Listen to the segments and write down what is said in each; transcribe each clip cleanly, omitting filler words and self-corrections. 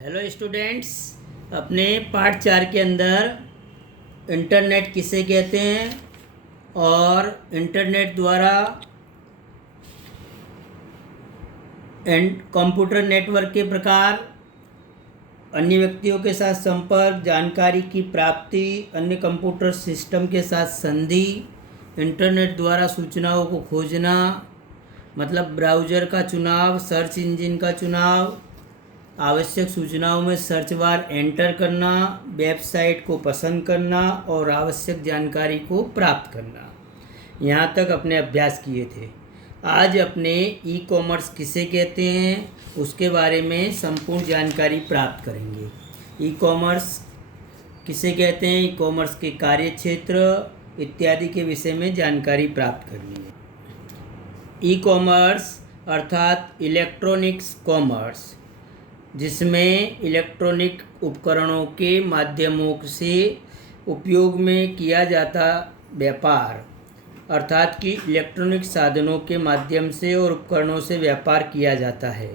Hello students, अपने पाठ 4 के अंदर इंटरनेट किसे कहते हैं और इंटरनेट द्वारा कंप्यूटर नेटवर्क के प्रकार, अन्य व्यक्तियों के साथ संपर्क, जानकारी की प्राप्ति, अन्य कंप्यूटर सिस्टम के साथ संधि, इंटरनेट द्वारा सूचनाओं को खोजना मतलब ब्राउज़र का चुनाव, सर्च इंजन का चुनाव, आवश्यक सूचनाओं में सर्च बार एंटर करना, वेबसाइट को पसंद करना और आवश्यक जानकारी को प्राप्त करना। यहाँ तक अपने अभ्यास किए थे। आज अपने ई कॉमर्स किसे कहते हैं उसके बारे में संपूर्ण जानकारी प्राप्त करेंगे। ई कॉमर्स किसे कहते हैं, ई कॉमर्स के कार्य क्षेत्र इत्यादि के विषय में जानकारी प्राप्त करनी है। ई कॉमर्स अर्थात इलेक्ट्रॉनिक्स कॉमर्स, जिसमें इलेक्ट्रॉनिक उपकरणों के माध्यमों से उपयोग में किया जाता व्यापार, अर्थात कि इलेक्ट्रॉनिक साधनों के माध्यम से और उपकरणों से व्यापार किया जाता है।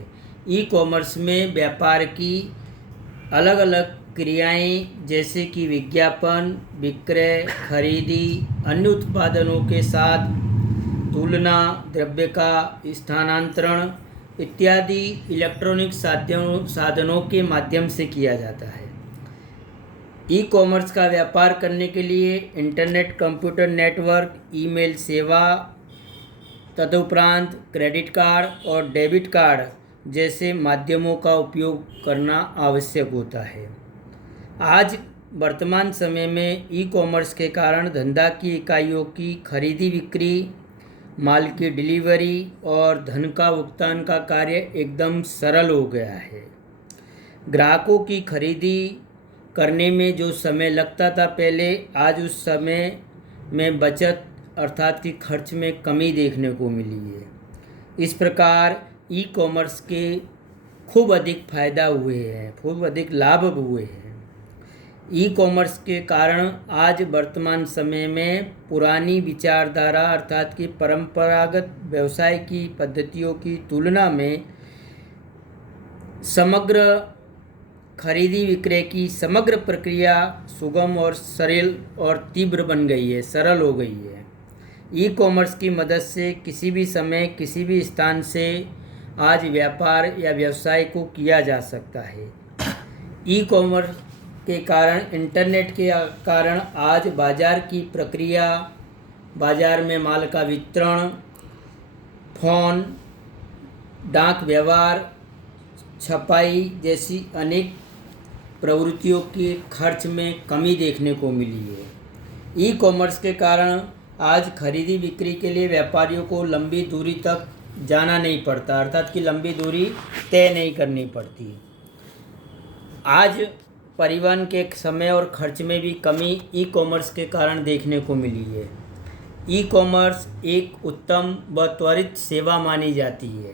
ई कॉमर्स में व्यापार की अलग अलग क्रियाएं जैसे कि विज्ञापन, विक्रय, खरीदी, अन्य उत्पादनों के साथ तुलना, द्रव्य का स्थानांतरण इत्यादि इलेक्ट्रॉनिक साधनों के माध्यम से किया जाता है। ई कॉमर्स का व्यापार करने के लिए इंटरनेट, कंप्यूटर नेटवर्क, ईमेल सेवा, तदुपरांत क्रेडिट कार्ड और डेबिट कार्ड जैसे माध्यमों का उपयोग करना आवश्यक होता है। आज वर्तमान समय में ई कॉमर्स के कारण धंधा की इकाइयों की खरीदी बिक्री, माल की डिलीवरी और धन का भुगतान का कार्य एकदम सरल हो गया है। ग्राहकों की खरीदी करने में जो समय लगता था पहले, आज उस समय में बचत अर्थात कि खर्च में कमी देखने को मिली है। इस प्रकार ई कॉमर्स के खूब अधिक फायदा हुए हैं, खूब अधिक लाभ हुए हैं। ई कॉमर्स के कारण आज वर्तमान समय में पुरानी विचारधारा अर्थात कि परंपरागत व्यवसाय की पद्धतियों की तुलना में समग्र खरीदी विक्रय की समग्र प्रक्रिया सुगम और सरल और तीव्र बन गई है, सरल हो गई है। ई कॉमर्स की मदद से किसी भी समय किसी भी स्थान से आज व्यापार या व्यवसाय को किया जा सकता है। ई कॉमर्स के कारण, इंटरनेट के कारण आज बाज़ार की प्रक्रिया, बाज़ार में माल का वितरण, फ़ोन, डाक व्यवहार, छपाई जैसी अनेक प्रवृत्तियों के खर्च में कमी देखने को मिली है। ई कॉमर्स के कारण आज खरीदी बिक्री के लिए व्यापारियों को लंबी दूरी तक जाना नहीं पड़ता, अर्थात कि लंबी दूरी तय नहीं करनी पड़ती। आज परिवहन के समय और खर्च में भी कमी ई कॉमर्स के कारण देखने को मिली है। ई कॉमर्स एक उत्तम व त्वरित सेवा मानी जाती है।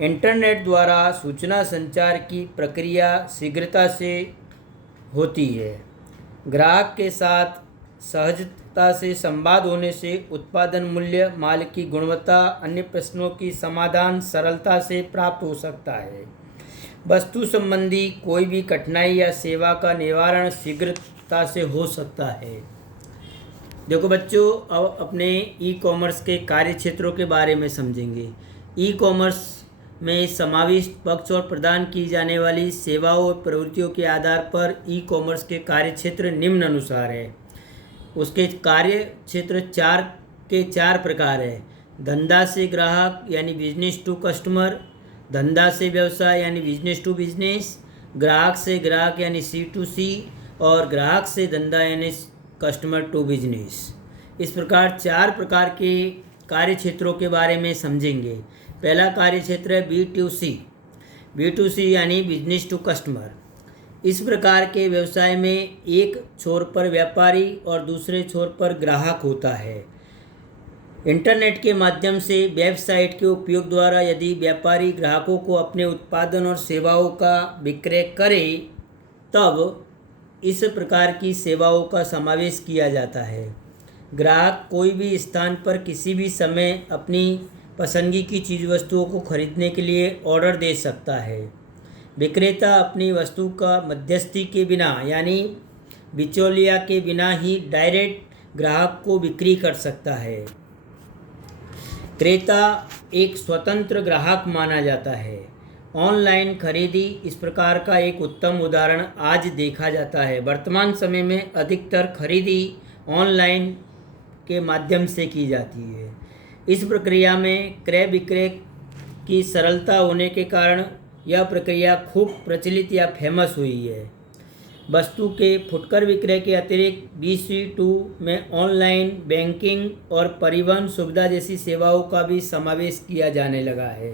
इंटरनेट द्वारा सूचना संचार की प्रक्रिया शीघ्रता से होती है। ग्राहक के साथ सहजता से संवाद होने से उत्पादन मूल्य, माल की गुणवत्ता, अन्य प्रश्नों की समाधान सरलता से प्राप्त हो सकता है। वस्तु संबंधी कोई भी कठिनाई या सेवा का निवारण शीघ्रता से हो सकता है। देखो बच्चों, अब अपने ई कॉमर्स के कार्य क्षेत्रों के बारे में समझेंगे। ई कॉमर्स में समाविष्ट पक्ष और प्रदान की जाने वाली सेवाओं और प्रवृत्तियों के आधार पर ई कॉमर्स के कार्य क्षेत्र निम्न अनुसार है। उसके कार्य क्षेत्र चार प्रकार है। धंधा से ग्राहक यानी बिजनेस टू कस्टमर, धंधा से व्यवसाय यानी बिजनेस टू बिजनेस, ग्राहक से ग्राहक यानी C2C और ग्राहक से धंधा यानी कस्टमर टू बिजनेस। इस प्रकार 4 प्रकार के कार्य क्षेत्रों के बारे में समझेंगे। पहला कार्य क्षेत्र है B2C यानी बिजनेस टू कस्टमर। इस प्रकार के व्यवसाय में एक छोर पर व्यापारी और दूसरे छोर पर ग्राहक होता है। इंटरनेट के माध्यम से वेबसाइट के उपयोग द्वारा यदि व्यापारी ग्राहकों को अपने उत्पादन और सेवाओं का विक्रय करे, तब इस प्रकार की सेवाओं का समावेश किया जाता है। ग्राहक कोई भी स्थान पर किसी भी समय अपनी पसंदगी की चीज़ वस्तुओं को खरीदने के लिए ऑर्डर दे सकता है। विक्रेता अपनी वस्तु का मध्यस्थी के बिना यानी बिचौलिया के बिना ही डायरेक्ट ग्राहक को बिक्री कर सकता है। क्रेता एक स्वतंत्र ग्राहक माना जाता है। ऑनलाइन खरीदी इस प्रकार का एक उत्तम उदाहरण आज देखा जाता है। वर्तमान समय में अधिकतर खरीदी ऑनलाइन के माध्यम से की जाती है। इस प्रक्रिया में क्रय विक्रय की सरलता होने के कारण यह प्रक्रिया खूब प्रचलित या फेमस हुई है। वस्तु के फुटकर विक्रय के अतिरिक्त BC2 में ऑनलाइन बैंकिंग और परिवहन सुविधा जैसी सेवाओं का भी समावेश किया जाने लगा है,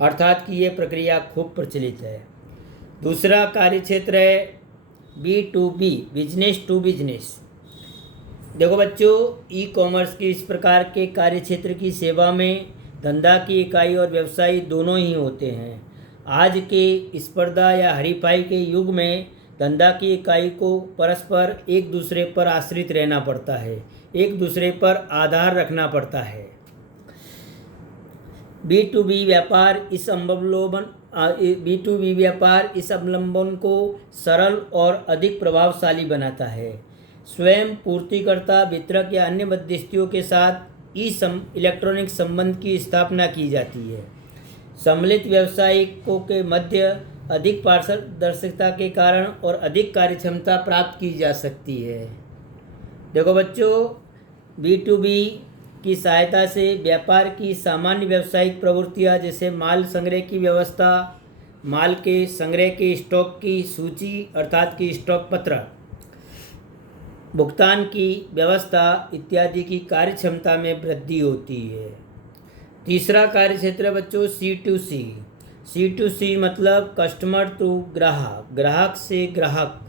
अर्थात कि यह प्रक्रिया खूब प्रचलित है। दूसरा कार्यक्षेत्र है B2B, बिजनेस टू बिजनेस। देखो बच्चों, ई कॉमर्स के इस प्रकार के कार्यक्षेत्र की सेवा में धंधा की इकाई और व्यवसायी दोनों ही होते हैं। आज के स्पर्धा या हरीफाई के युग में धंधा की इकाई को परस्पर एक दूसरे पर आश्रित रहना पड़ता है, एक दूसरे पर आधार रखना पड़ता है। B2B व्यापार इस अवलंबन को सरल और अधिक प्रभावशाली बनाता है। स्वयं पूर्तिकर्ता, वितरक या अन्य मध्यस्थियों के साथ इलेक्ट्रॉनिक संबंध की स्थापना की जाती है। सम्मिलित व्यावसायिकों के मध्य अधिक पारदर्शिता के कारण और अधिक कार्यक्षमता प्राप्त की जा सकती है। देखो बच्चों, B2B की सहायता से व्यापार की सामान्य व्यावसायिक प्रवृत्तियां जैसे माल संग्रह की व्यवस्था, माल के संग्रह के स्टॉक की सूची अर्थात कि स्टॉक पत्र, भुगतान की व्यवस्था इत्यादि की कार्यक्षमता में वृद्धि होती है। तीसरा कार्यक्षेत्र बच्चों C2C मतलब कस्टमर टू ग्राहक, ग्राहक से ग्राहक।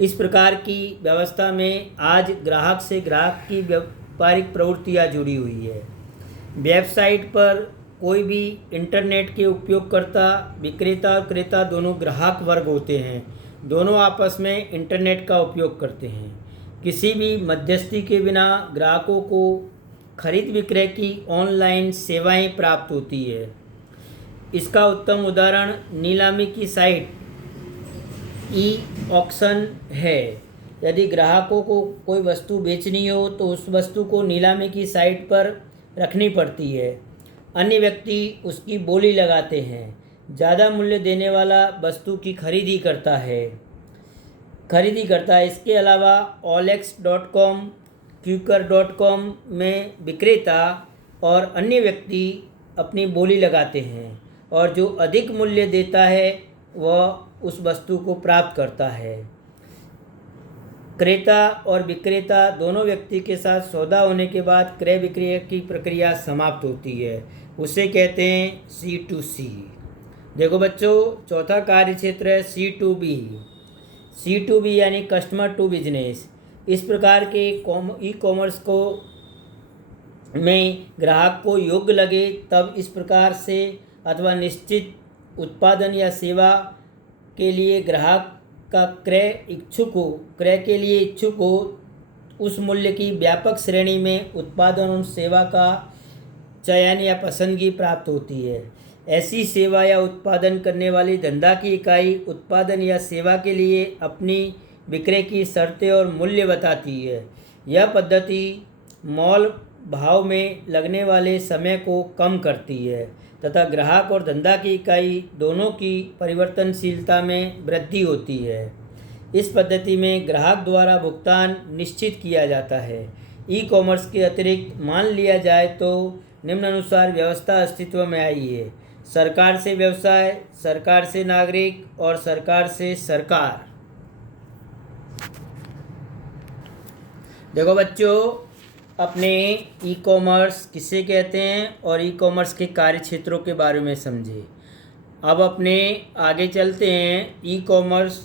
इस प्रकार की व्यवस्था में आज ग्राहक से ग्राहक की व्यापारिक प्रवृत्तियाँ जुड़ी हुई है। वेबसाइट पर कोई भी इंटरनेट के उपयोगकर्ता, विक्रेता और क्रेता दोनों ग्राहक वर्ग होते हैं। दोनों आपस में इंटरनेट का उपयोग करते हैं। किसी भी मध्यस्थी के बिना ग्राहकों को खरीद विक्रय की ऑनलाइन सेवाएं प्राप्त होती है। इसका उत्तम उदाहरण नीलामी की साइट ई-ऑक्शन है। यदि ग्राहकों को कोई वस्तु बेचनी हो तो उस वस्तु को नीलामी की साइट पर रखनी पड़ती है। अन्य व्यक्ति उसकी बोली लगाते हैं। ज़्यादा मूल्य देने वाला वस्तु की खरीदी करता है। इसके अलावा OLX.com, Quikr.com में विक्रेता और अन्य व्यक्ति अपनी बोली लगाते हैं और जो अधिक मूल्य देता है वह उस वस्तु को प्राप्त करता है। क्रेता और विक्रेता दोनों व्यक्ति के साथ सौदा होने के बाद क्रय विक्रय की प्रक्रिया समाप्त होती है। उसे कहते हैं C2C। देखो बच्चों, चौथा कार्यक्षेत्र है C2B यानी कस्टमर टू बिजनेस। इस प्रकार के ई कॉमर्स को में ग्राहक को योग्य लगे तब इस प्रकार से अथवा निश्चित उत्पादन या सेवा के लिए ग्राहक का क्रय के लिए इच्छुक हो, उस मूल्य की व्यापक श्रेणी में उत्पादन और सेवा का चयन या पसंदगी प्राप्त होती है। ऐसी सेवा या उत्पादन करने वाली धंधा की इकाई उत्पादन या सेवा के लिए अपनी विक्रय की शर्तें और मूल्य बताती है। यह पद्धति मॉल भाव में लगने वाले समय को कम करती है तथा ग्राहक और धंधा की इकाई दोनों की परिवर्तनशीलता में वृद्धि होती है। इस पद्धति में ग्राहक द्वारा भुगतान निश्चित किया जाता है। ई कॉमर्स के अतिरिक्त मान लिया जाए तो निम्नानुसार व्यवस्था अस्तित्व में आई है: सरकार से व्यवसाय, सरकार से नागरिक और सरकार से सरकार। देखो बच्चों, अपने ई कॉमर्स किसे कहते हैं और ई कॉमर्स के कार्य क्षेत्रों के बारे में समझे। अब अपने आगे चलते हैं। ई कॉमर्स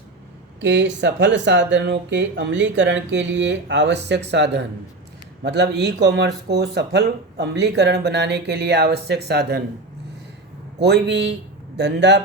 के सफल साधनों के अमलीकरण के लिए आवश्यक साधन, मतलब ई कॉमर्स को सफल अमलीकरण बनाने के लिए आवश्यक साधन। कोई भी धंधा